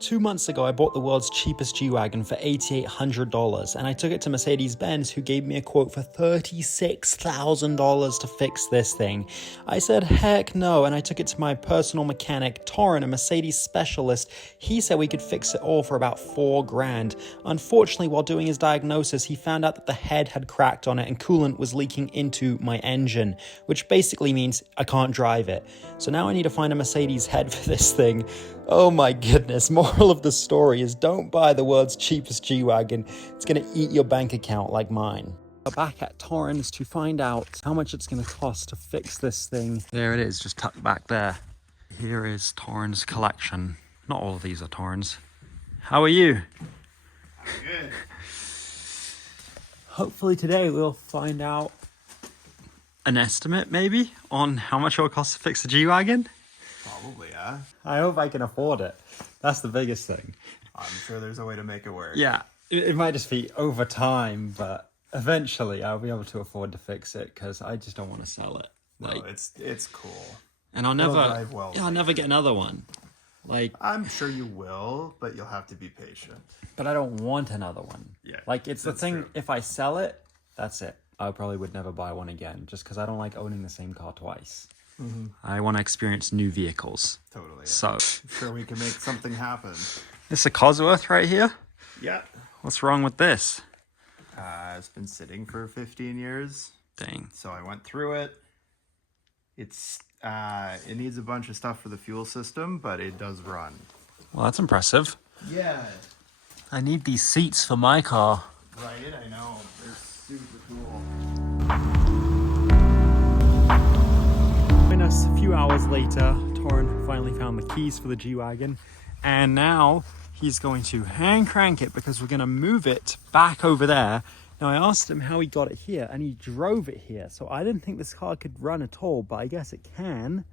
2 months ago, I bought the world's cheapest G Wagon for $8,800, and I took it to Mercedes-Benz, who gave me a quote for $36,000 to fix this thing. I said, heck no, and I took it to my personal mechanic, Torrin, a Mercedes specialist. He said we could fix it all for about $4 grand. Unfortunately, while doing his diagnosis, he found out that the head had cracked on it and coolant was leaking into my engine, which basically means I can't drive it. So now I need to find a Mercedes head for this thing. Oh my goodness, moral of the story is don't buy the world's cheapest G-Wagon. It's going to eat your bank account like mine. We're back at Torrens to find out how much it's going to cost to fix this thing. There it is, just tucked back there. Here is Torrens' collection. Not all of these are Torrens. How are you? I'm good. Hopefully today we'll find out an estimate maybe on how much it will cost to fix the G-Wagon. Probably, yeah. I hope I can afford it. That's the biggest thing. I'm sure there's a way to make it work. Yeah, it might just be over time, but eventually I'll be able to afford to fix it because I just don't want to sell it. No, it's cool. And I'll drive well. I'll never get another one. Like, I'm sure you will, but you'll have to be patient. but I don't want another one. Yeah, Like, it's the that's thing, true. if I sell it, that's it. I probably would never buy one again just because I don't like owning the same car twice. Mm-hmm. I want to experience new vehicles. Totally. Yeah. So, I'm sure we can make something happen. this is a Cosworth right here. Yeah. What's wrong with this? It's been sitting for 15 years. Dang. So I went through it. It needs a bunch of stuff for the fuel system, but it does run. Well, that's impressive. Yeah. I need these seats for my car. Right, I know. They're super cool. A few hours later, Torrin finally found the keys for the G-Wagon, and now he's going to hand crank it because we're going to move it back over there. Now I asked him how he got it here, and he drove it here, so I didn't think this car could run at all, but I guess it can.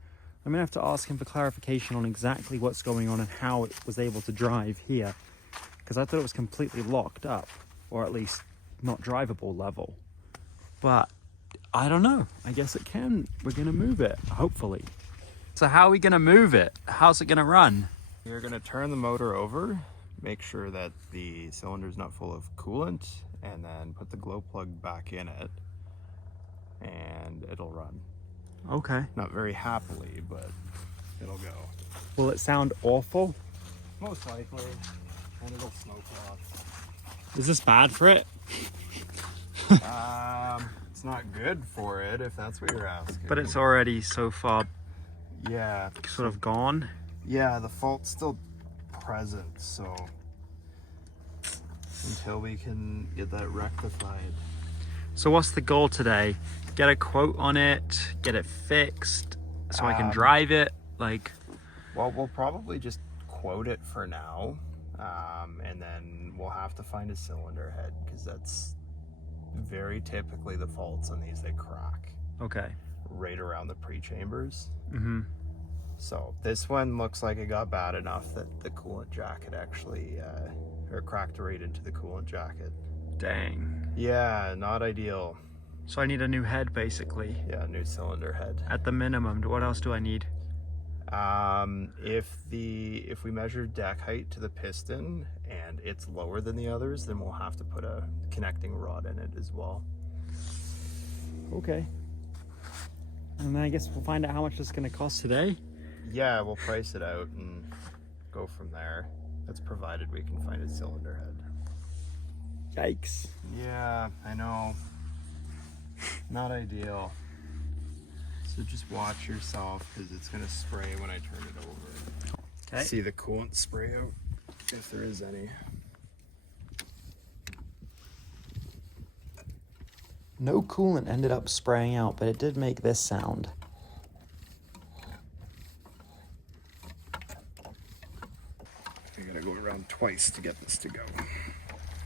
I'm gonna have to ask him for clarification on exactly what's going on and how it was able to drive here, because I thought it was completely locked up, or at least not drivable level. But I don't know. I guess it can. We're going to move it, hopefully. So how are we going to move it? How's it going to run? You're going to turn the motor over, make sure that the cylinder's not full of coolant, and then put the glow plug back in it, and it'll run. Okay. Not very happily, but it'll go. Will it sound awful? Most likely, and it'll smoke off. Is this bad for it? It's not good for it, if that's what you're asking. But it's already so far yeah, sort of gone. yeah, the fault's still present, so until we can get that rectified. So what's the goal today? Get a quote on it, get it fixed, so I can drive it, like... Well, we'll probably just quote it for now, and then we'll have to find a cylinder head, because that's very typically the faults on these. They crack Okay. right around the pre-chambers. Mm-hmm. So this one looks like it got bad enough that the coolant jacket actually or cracked right into the coolant jacket. Dang. Yeah, not ideal. So I need a new head, basically. Yeah, new cylinder head. At the minimum. What else do I need? If we measure deck height to the piston and it's lower than the others, then we'll have to put a connecting rod in it as well. Okay. And then I guess we'll find out how much it's going to cost today. Yeah, we'll price it out and go from there. That's provided we can find a cylinder head. Yikes. Yeah, I know. Not ideal. So just watch yourself, because it's going to spray when I turn it over. Okay. See the coolant spray out, if there is any. No coolant ended up spraying out, but it did make this sound. I gotta go around twice to get this to go,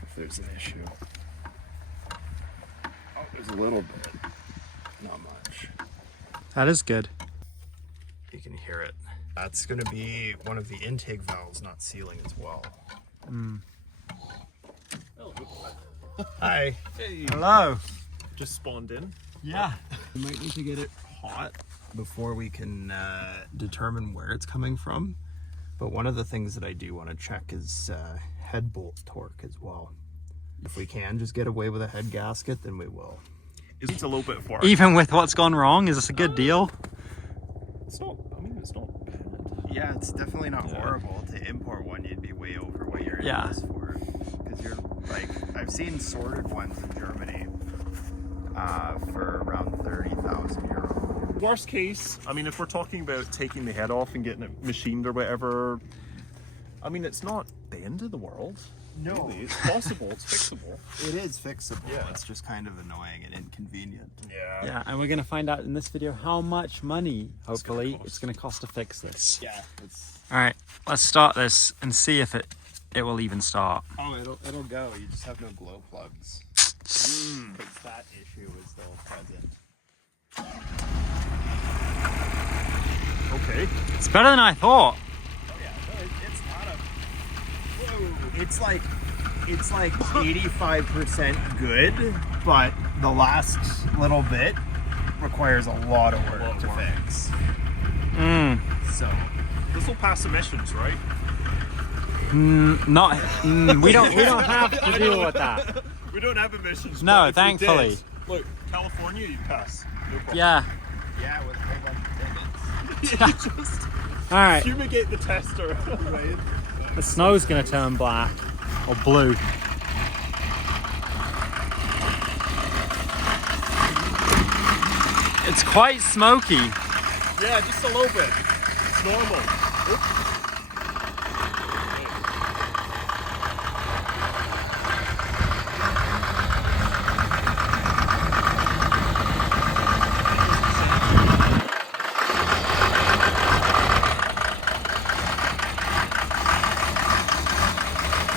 if there's an issue. Oh, there's a little bit, not much. That is good. You can hear it. That's gonna be one of the intake valves not sealing as well. Hi. Hey, Hello. just spawned in. Yeah. We might need to get it hot before we can determine where it's coming from. But one of the things that I do want to check is head bolt torque as well. If we can just get away with a head gasket, then we will. It's a little bit far. Even with what's gone wrong, is this a good deal? It's not, I mean, it's not bad. Yeah, it's definitely not horrible. To import one, you'd be way over what you're in this for. Because you're like, I've seen sorted ones in Germany for around 30,000 euro. Worst case, I mean, if we're talking about taking the head off and getting it machined or whatever, I mean, it's not the end of the world. No. Really. It's possible, it's fixable. It is fixable. Yeah. It's just kind of annoying and inconvenient. Yeah. Yeah, and we're going to find out in this video how much money, hopefully, it's going to cost to fix this. Yeah. It's... All right, let's start this and see if it will even start. Oh, it'll go. You just have no glow plugs. Because that issue is still present. Okay. It's better than I thought. Oh yeah, no, it's not a. Whoa! It's like 85% good, but the last little bit requires a lot of work to fix. So This will pass emissions, right? We don't have to deal with that. We don't have emissions. No, but if we thankfully. did, look, California, you pass. No problem. Yeah. yeah, with a big one Just All right. fumigate the tester. right? The snow's going to turn black or blue. It's quite smoky. Yeah, just a little bit. It's normal. Oops.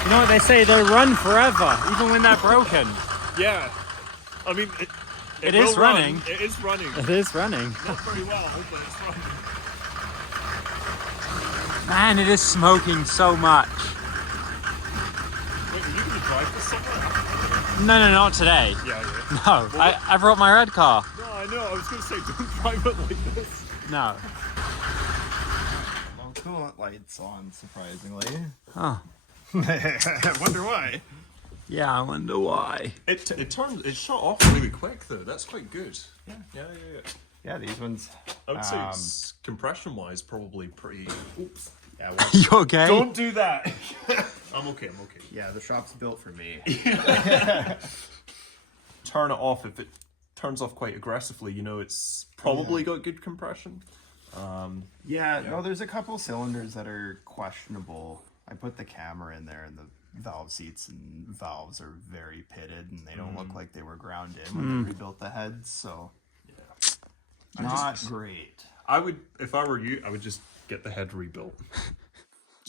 You know what they say? They run forever, even when they're broken. Yeah. I mean, It will is running. It is running. It is running. Not very well, but it's running. Man, it is smoking so much. Wait, are you going to drive this somewhere? No, not today. Yeah. No, I brought my red car. No, I know. I was going to say, don't drive it like this. No. No coolant lights on, surprisingly. Oh. I wonder why. Yeah, I wonder why. It shut off really quick though. That's quite good. Yeah. Yeah, these ones. I would say it's compression-wise probably pretty. Oops. Yeah, well, You okay? Don't do that. I'm okay. yeah, the shop's built for me. Turn it off if it turns off quite aggressively. You know, it's probably got good compression. Yeah, no, there's a couple cylinders that are questionable. I put the camera in there and the valve seats and valves are very pitted and they don't look like they were ground in when they rebuilt the heads, so not great. I would, if I were you, I would just get the head rebuilt.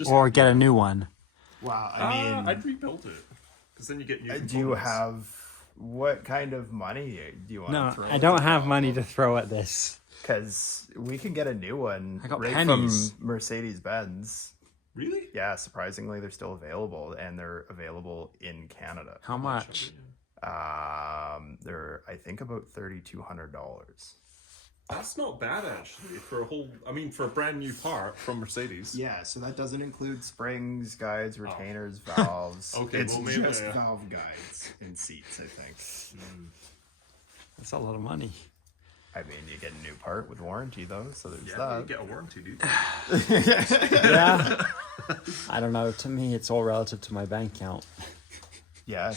Or get a new one. Wow, I mean, I'd rebuild it because then you get new. do you have what kind of money do you want No, to throw? I don't have money to throw at this. Because we can get a new one I got right pennies. from Mercedes-Benz. Really? Yeah, surprisingly, they're still available, and they're available in Canada. How much? They're I think about $3,200. That's not bad actually for a whole. I mean, for a brand new part from Mercedes. Yeah, so that doesn't include springs, guides, retainers, valves. Okay, it's well, maybe, just yeah. valve guides and seats, I think. That's a lot of money. I mean, you get a new part with warranty though, so there's Yeah, that. you get a warranty, dude. Yeah. I don't know. To me, it's all relative to my bank account. Yeah.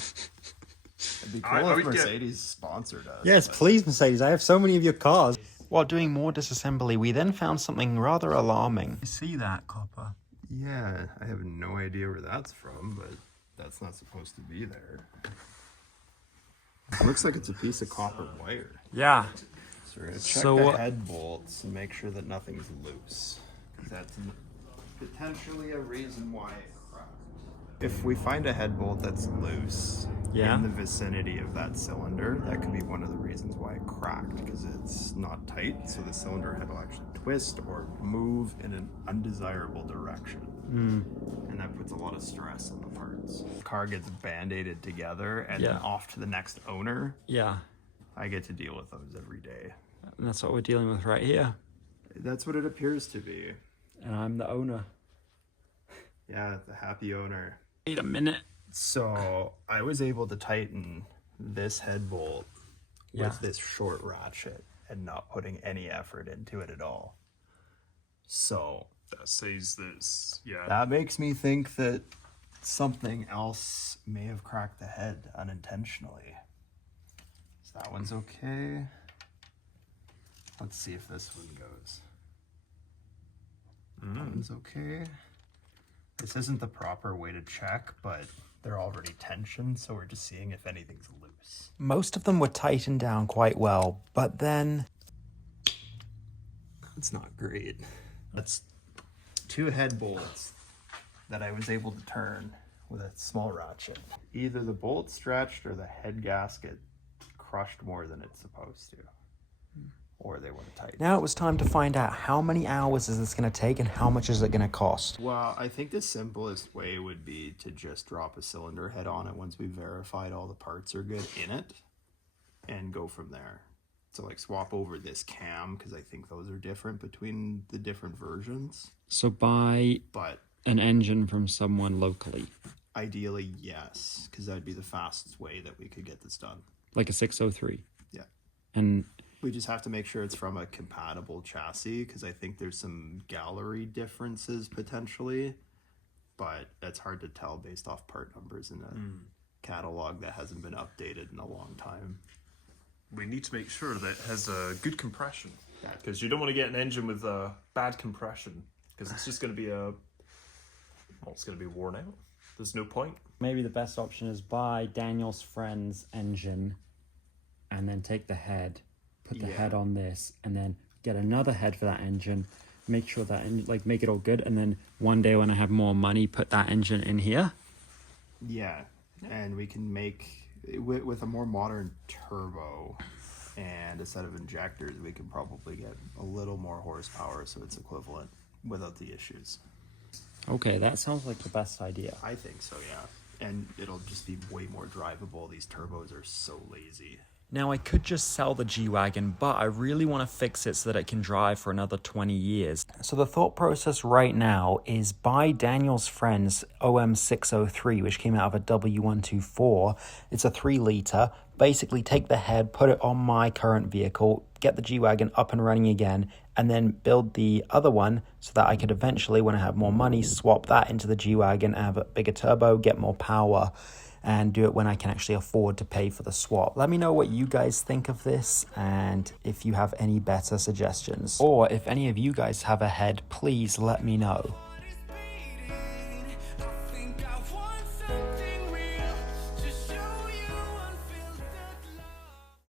It'd be I cool if would get- Mercedes sponsored us. Yes, please, Mercedes. I have so many of your cars. While doing more disassembly, we then found something rather alarming. You see that, copper? Yeah, I have no idea where that's from, but that's not supposed to be there. It looks like it's a piece of copper wire. Yeah. So we're gonna check So the what- head bolts and make sure that nothing's loose. 'Cause that's potentially a reason why it cracked. If we find a head bolt that's loose in the vicinity of that cylinder, that could be one of the reasons why it cracked, because it's not tight, so the cylinder head will actually twist or move in an undesirable direction. And that puts a lot of stress on the parts. The car gets band-aided together and then off to the next owner. Yeah. I get to deal with those every day. And that's what we're dealing with right here. That's what it appears to be. And I'm the owner. Yeah, the happy owner. Wait a minute. So I was able to tighten this head bolt Yeah. with this short ratchet and not putting any effort into it at all. So That says this, yeah. that makes me think that something else may have cracked the head unintentionally. So that one's okay. Let's see if this one goes. That one's okay. This isn't the proper way to check, but they're already tensioned, so we're just seeing if anything's loose. Most of them were tightened down quite well, but then... That's not great. That's 2 head bolts that I was able to turn with a small ratchet. Either the bolt stretched or the head gasket crushed more than it's supposed to. Or they weren't tight. Now it was time to find out how many hours is this going to take and how much is it going to cost. Well, I think the simplest way would be to just drop a cylinder head on it once we verified all the parts are good in it and go from there. So like swap over this cam because I think those are different between the different versions. So buy But an engine from someone locally, ideally, yes, because that would be the fastest way that we could get this done. like a 603. Yeah. And We just have to make sure it's from a compatible chassis because I think there's some gallery differences potentially, but that's hard to tell based off part numbers in a catalog that hasn't been updated in a long time. We need to make sure that it has a good compression, because you don't want to get an engine with a bad compression, because it's just going to be it's going to be worn out. There's no point. maybe the best option is buy Daniel's friend's engine and then take the head, put the head on this, and then get another head for that engine, make sure that, make it all good, and then one day when I have more money, put that engine in here. Yeah, and we can make, with a more modern turbo and a set of injectors, we can probably get a little more horsepower so it's equivalent without the issues. Okay, that sounds like the best idea. I think so, yeah. And it'll just be way more drivable. These turbos are so lazy. Now, I could just sell the G Wagon, but I really want to fix it so that it can drive for another 20 years. So the thought process right now is buy Daniel's friend's OM603, which came out of a W124. It's a 3-liter. Basically, take the head, put it on my current vehicle, get the G Wagon up and running again, and then build the other one so that I could eventually, when I have more money, swap that into the G Wagon, have a bigger turbo, get more power, and do it when I can actually afford to pay for the swap. Let me know what you guys think of this and if you have any better suggestions. Or if any of you guys have a head, please let me know.